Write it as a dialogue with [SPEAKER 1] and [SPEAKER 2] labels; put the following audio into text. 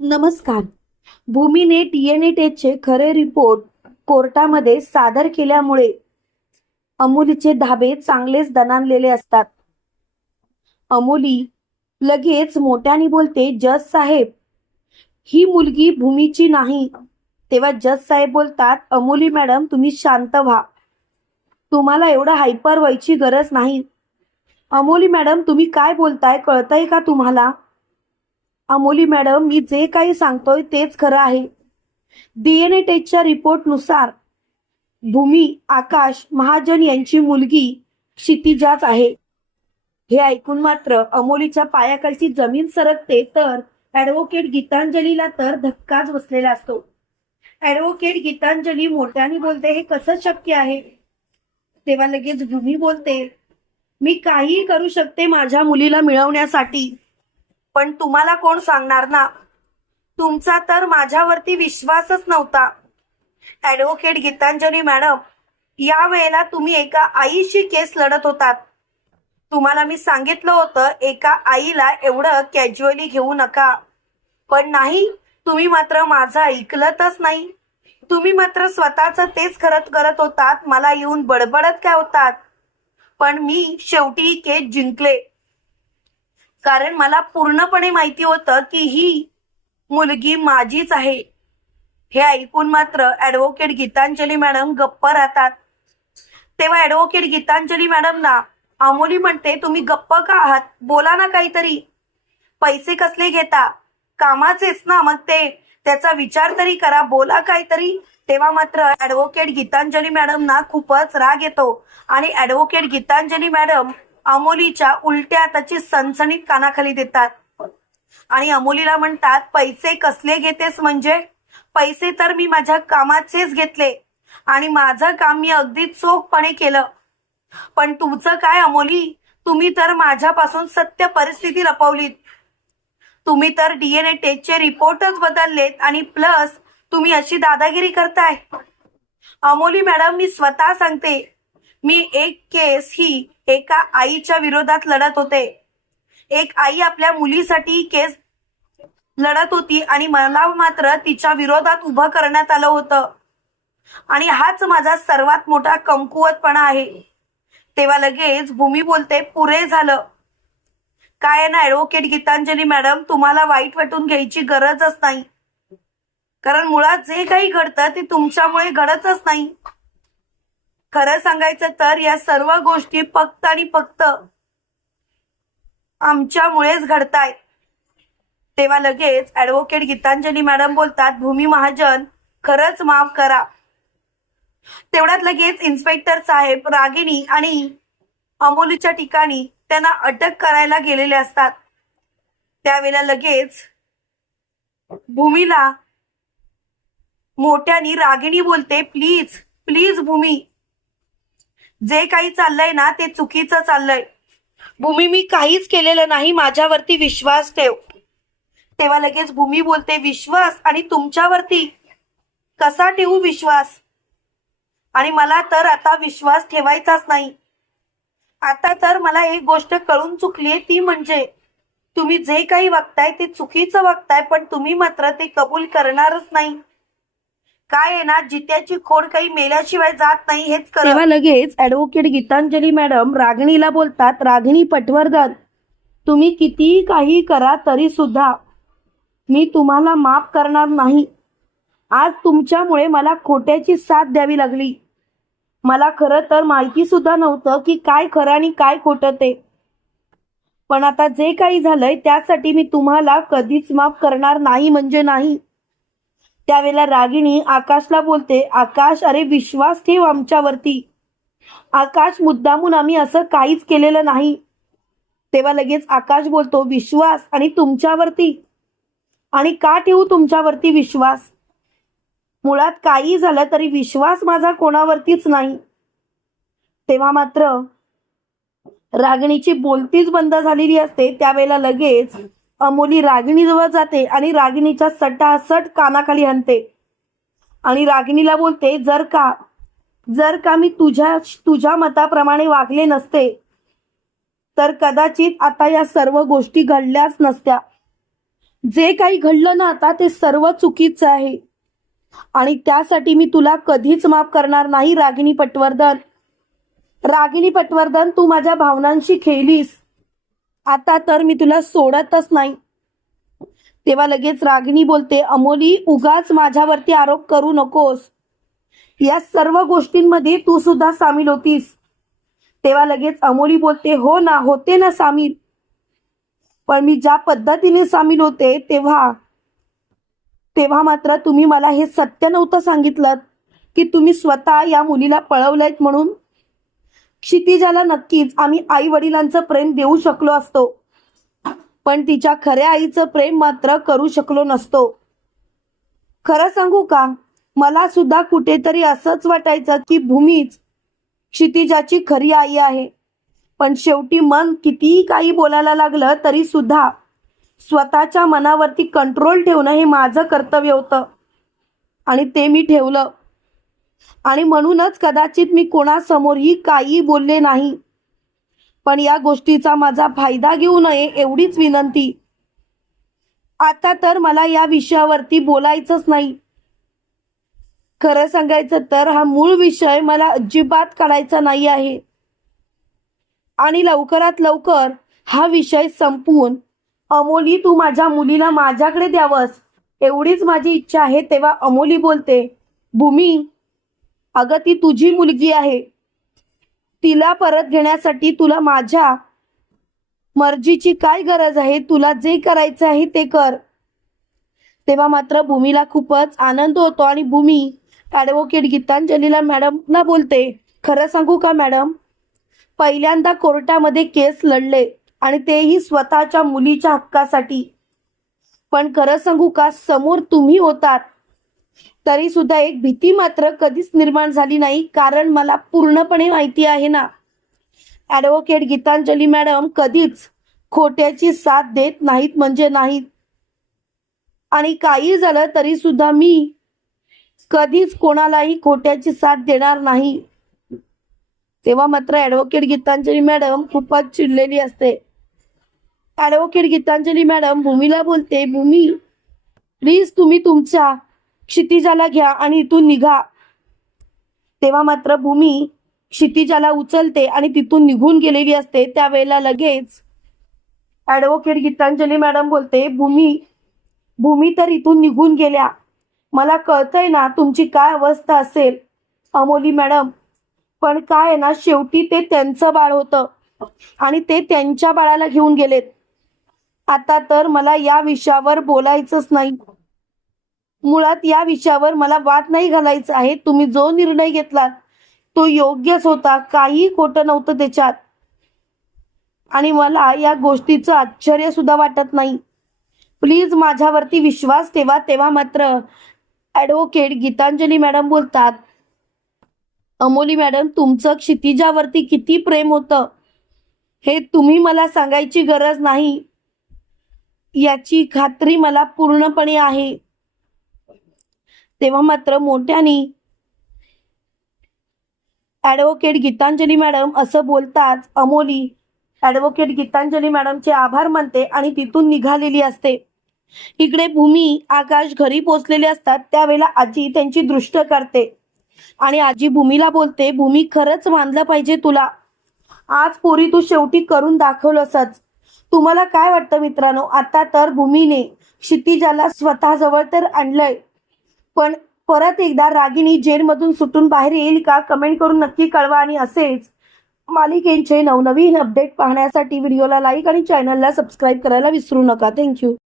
[SPEAKER 1] नमस्कार. भूमीने डीएनए टेस्टचे खरे रिपोर्ट कोर्टामध्ये सादर केल्यामुळे अमोलीचे धाबे चांगलेच दणानलेले असतात. अमोली लगेच मोठ्याने बोलते जज साहेब ही मुलगी भूमीची नाही. तेव्हा जज साहेब बोलतात अमोली मॅडम तुम्ही शांत व्हा. तुम्हाला एवढं हायपर व्हायची गरज नाही. अमोली मॅडम तुम्ही काय बोलताय कळतंय का तुम्हाला? अमोली मॅडम मी जे काही सांगतोय तेच खरं आहे. डीएनए टेस्टच्या रिपोर्टनुसार भूमी आकाश महाजन यांची मुलगी क्षितिजाच आहे. हे ऐकून मात्र अमोलीच्या पायाखालची जमीन सरकते तर ऍडव्होकेट गीतांजलीला तर धक्काच बसलेला असतो. ऍडव्होकेट गीतांजली मोठ्याने बोलते हे कसं शक्य आहे? तेव्हा लगेच भूमी बोलते मी काहीही करू शकते माझ्या मुलीला मिळवण्यासाठी. पण तुम्हाला कोण सांगणार ना? तुमचा तर माझ्यावरती विश्वासच नव्हता. ऍडव्होकेट गीतांजली मॅडम या वेळेला तुम्ही एका आईशी केस लढत होतात. तुम्हाला मी सांगितलं होतं एका आईला एवढं कॅज्युअली घेऊ नका. पण नाही तुम्ही मात्र माझं ऐकलतच नाही. तुम्ही मात्र स्वतःच तेच करत करत होतात मला येऊन बडबडत काय होतात? पण मी शेवटी केस जिंकले. कारण मला पूर्णपणे माहिती होतं की ही मुलगी माझीच आहे. हे ऐकून मात्र ऍडव्होकेट गीतांजली मॅडम गप्प राहतात. तेव्हा ऍडव्होकेट गीतांजली मॅडमना अमोली म्हणते तुम्ही गप्प का आहात? बोला ना काहीतरी. पैसे कसले घेता? कामाचेच ना मग ते. त्याचा विचार तरी करा बोला काहीतरी. तेव्हा मात्र ऍडव्होकेट गीतांजली मॅडमना खूपच राग येतो. आणि ऍडव्होकेट गीतांजली मॅडम अमोलीच्या उलट्या त्याची सणसणीत कानाखाली देतात. आणि अमोलीला म्हणतात पैसे कसले घेतेस म्हणजे? पैसे तर मी माझ्या कामाचेच घेतले. आणि माझं काम मी अगदी चोखपणे केलं. पण तुमचं काय अमोली? तुम्ही तर माझ्यापासून सत्य परिस्थिती लपवलीत. तुम्ही तर डीएनए टेस्टचे रिपोर्टच बदललेत आणि प्लस तुम्ही अशी दादागिरी करताय. अमोली मॅडम मी स्वतः सांगते. मी एक केस ही एका आईच्या विरोधात लढत होते. एक आई आपल्या मुलीसाठी केस लढत होती आणि मला मात्र तिच्या विरोधात उभं करण्यात आलं होतं. आणि हाच माझा सर्वात मोठा कमकुवतपणा आहे. तेव्हा लगेच भूमी बोलते पुरे झालं. काय आहे ना ऍडव्होकेट गीतांजली मॅडम? तुम्हाला वाईट वाटून घ्यायची गरजच नाही. कारण मुळात जे काही घडतं ते तुमच्यामुळे घडतच नाही. खरं सांगायचं तर या सर्व गोष्टी फक्त आणि फक्त आमच्यामुळेच घडतायत. तेव्हा लगेच ऍडव्होकेट गीतांजली मॅडम बोलतात भूमी महाजन खरंच माफ करा. तेवढ्यात लगेच इन्स्पेक्टर साहेब रागिणी आणि अमोलीच्या ठिकाणी त्यांना अटक करायला गेलेले असतात. त्यावेळेला लगेच भूमीला मोठ्यानी रागिणी बोलते प्लीज प्लीज भूमी जे काही चाललंय ना ते चुकीचं चाललंय. भूमी मी काहीच केलेलं नाही माझ्यावरती विश्वास ठेव. तेव्हा लगेच भूमी बोलते विश्वास? आणि तुमच्यावरती कसा ठेवू विश्वास? आणि मला तर आता विश्वास ठेवायचाच नाही. आता तर मला एक गोष्ट कळून चुकलीये ती म्हणजे तुम्ही जे काही वागताय ते चुकीचं वागताय पण तुम्ही मात्र ते कबूल करणारच नाही. काय आहे ना जित्याची खोड काही मेल्याशिवाय जात नाही हेच तेव्हा लगेच ऍडव्होकेट गीतांजली मॅडम रागिणीला बोलतात रागिणी पटवर्धन तुम्ही कितीही काही करा तरी सुद्धा मी तुम्हाला माफ करणार नाही. आज तुमच्यामुळे मला खोट्याची साथ द्यावी लागली. मला खरं तर माहिती सुद्धा नव्हतं की काय खरं आणि काय खोटं ते. पण आता जे काही झालंय त्यासाठी मी तुम्हाला कधीच माफ करणार नाही म्हणजे नाही. त्यावेळेला रागिणी आकाशला बोलते आकाश अरे विश्वास ठेव आमच्यावरती. आकाश मुद्दामून आम्ही असं काहीच केलेलं नाही. तेव्हा लगेच आकाश बोलतो विश्वास आणि तुमच्यावरती. आणि का ठेवू तुमच्यावरती विश्वास? मुळात काही झालं तरी विश्वास माझा कोणावरतीच नाही. तेव्हा मात्र रागिणीची बोलतीच बंद झालेली असते. त्यावेळेला लगेच अमोली रागिणीजवळ जाते आणि रागिणीच्या सटासट कानाखाली हनते आणि रागिणीला बोलते जर का जर का मी तुझ्या तुझ्या मताप्रमाणे वागले नसते तर कदाचित आता या सर्व गोष्टी घडल्याच नसत्या. जे काही घडलं ना आता ते सर्व चुकीचं आहे. आणि त्यासाठी मी तुला कधीच माफ करणार नाही रागिणी पटवर्धन. रागिणी पटवर्धन तू माझ्या भावनांशी खेळलीस. आता तर मी तुला सोडतच नाही. तेव्हा लगेच रागिणी बोलते अमोली उगाच माझ्यावरती आरोप करू नकोस. या सर्व गोष्टींमध्ये तू सुद्धा सामील होतीस. तेव्हा लगेच अमोली बोलते हो ना होते ना सामील. पण मी ज्या पद्धतीने सामील होते तेव्हा तेव्हा मात्र तुम्ही मला हे सत्य नव्हतं सांगितलं की तुम्ही स्वतः या मुलीला पळवलंयत म्हणून क्षितिजाला नक्कीच आम्ही आई वडिलांचं प्रेम देऊ शकलो असतो. पण तिच्या खऱ्या आईचं प्रेम मात्र करू शकलो नसतो. खरं सांगू का? मला सुद्धा कुठेतरी असंच वाटायचं की भूमीच क्षितिजाची खरी आई आहे. पण शेवटी मन कितीही काही बोलायला लागलं तरी सुद्धा स्वतःच्या मनावरती कंट्रोल ठेवणं हे माझं कर्तव्य होतं. आणि ते मी ठेवलं. आणि म्हणूनच कदाचित मी कोणासमोरही काही बोलले नाही. पण या गोष्टीचा माझा फायदा घेऊ नये एवढीच विनंती. आता तर मला या विषयावरती बोलायचंच नाही. खरं सांगायचं तर हा मूळ विषय मला अजिबात काढायचा नाही आहे. आणि लवकरात लवकर हा विषय संपवून अमोली तू माझ्या मुलीला माझ्याकडे द्यावंस. एवढीच माझी इच्छा आहे तेव्हा अमोली बोलते भूमी अगं ती तुझी मुलगी आहे. तिला परत घेण्यासाठी तुला माझ्या मर्जीची काय गरज आहे? तुला जे करायचं आहे ते कर. तेव्हा मात्र भूमीला खूपच आनंद होतो आणि भूमी ॲडव्होकेट गीतांजलीला मॅडमला बोलते खरं सांगू का मॅडम? पहिल्यांदा कोर्टामध्ये केस लढले आणि तेही स्वतःच्या मुलीच्या हक्कासाठी. पण खरं सांगू का? समोर तुम्ही होतात. तरी सुद्धा एक भीती मात्र कधीच निर्माण झाली नाही कारण मला पूर्णपणे माहिती आहे ना. ॲडव्होकेट गीतांजली मॅडम कधीच खोट्याची साथ देत नाहीत म्हणजे नाहीत आणि काही झालं तरी सुद्धा मी कधीच कोणालाही खोट्याची साथ देणार नाही. तेव्हा मात्र ॲडव्होकेट गीतांजली मॅडम खूपच चिडलेली असते. ॲडव्होकेट गीतांजली मॅडम भूमीला बोलते भूमी प्लीज तुम्ही तुमच्या क्षितिजाला घ्या आणि इथून निघा. तेव्हा मात्र भूमी क्षितिजाला उचलते आणि तिथून निघून गेलेली असते. त्यावेळेला लगेच ॲडव्होकेट गीतांजली मॅडम बोलते भूमी भूमी तर इथून निघून गेल्या. मला कळतंय ना तुमची काय अवस्था असेल अमोली मॅडम पण काय आहे ना शेवटी ते त्यांचं बाळ होतं आणि ते त्यांच्या बाळाला घेऊन गेलेत. आता तर मला या विषयावर बोलायचंच नाही. मुळात या विषयावर मला वाद नाही घालायचा आहे. तुम्ही जो निर्णय घेतलात तो योग्यच होता. काही खोटं नव्हतं त्याच्यात. आणि मला या गोष्टीचं आश्चर्य सुद्धा वाटत नाही. प्लीज माझ्यावरती विश्वास ठेवा. तेव्हा मात्र ॲडव्होकेट गीतांजली मॅडम बोलतात अमोली मॅडम तुमचं क्षितिजावरती किती प्रेम होतं? हे तुम्ही मला सांगायची गरज नाही. याची खात्री मला पूर्णपणे आहे. तेव्हा मात्र मोठ्यानी ॲडव्होकेट गीतांजली मॅडम असं बोलताच अमोली ॲडव्होकेट गीतांजली मॅडमचे आभार मानते आणि तिथून निघालेली असते. इकडे भूमी आकाश घरी पोचलेले असतात त्यावेळेला आजी त्यांची दृष्ट करते. आणि आजी भूमीला बोलते भूमी खरंच मानलं पाहिजे तुला. आज पोरी तू शेवटी करून दाखवलंसच. तुम्हाला काय वाटतं मित्रांनो? आता तर भूमीने क्षितिजाला स्वतःजवळ तर आणलंय. पण परत एकदा रागिनी जेलमधून सुटून बाहेर येईल का? कमेंट करून नक्की कळवा. आणि असेच मालिकेंचे नवनवीन अपडेट पाहण्यासाठी व्हिडिओला लाईक आणि चॅनलला सबस्क्राईब करायला विसरू नका. थँक्यू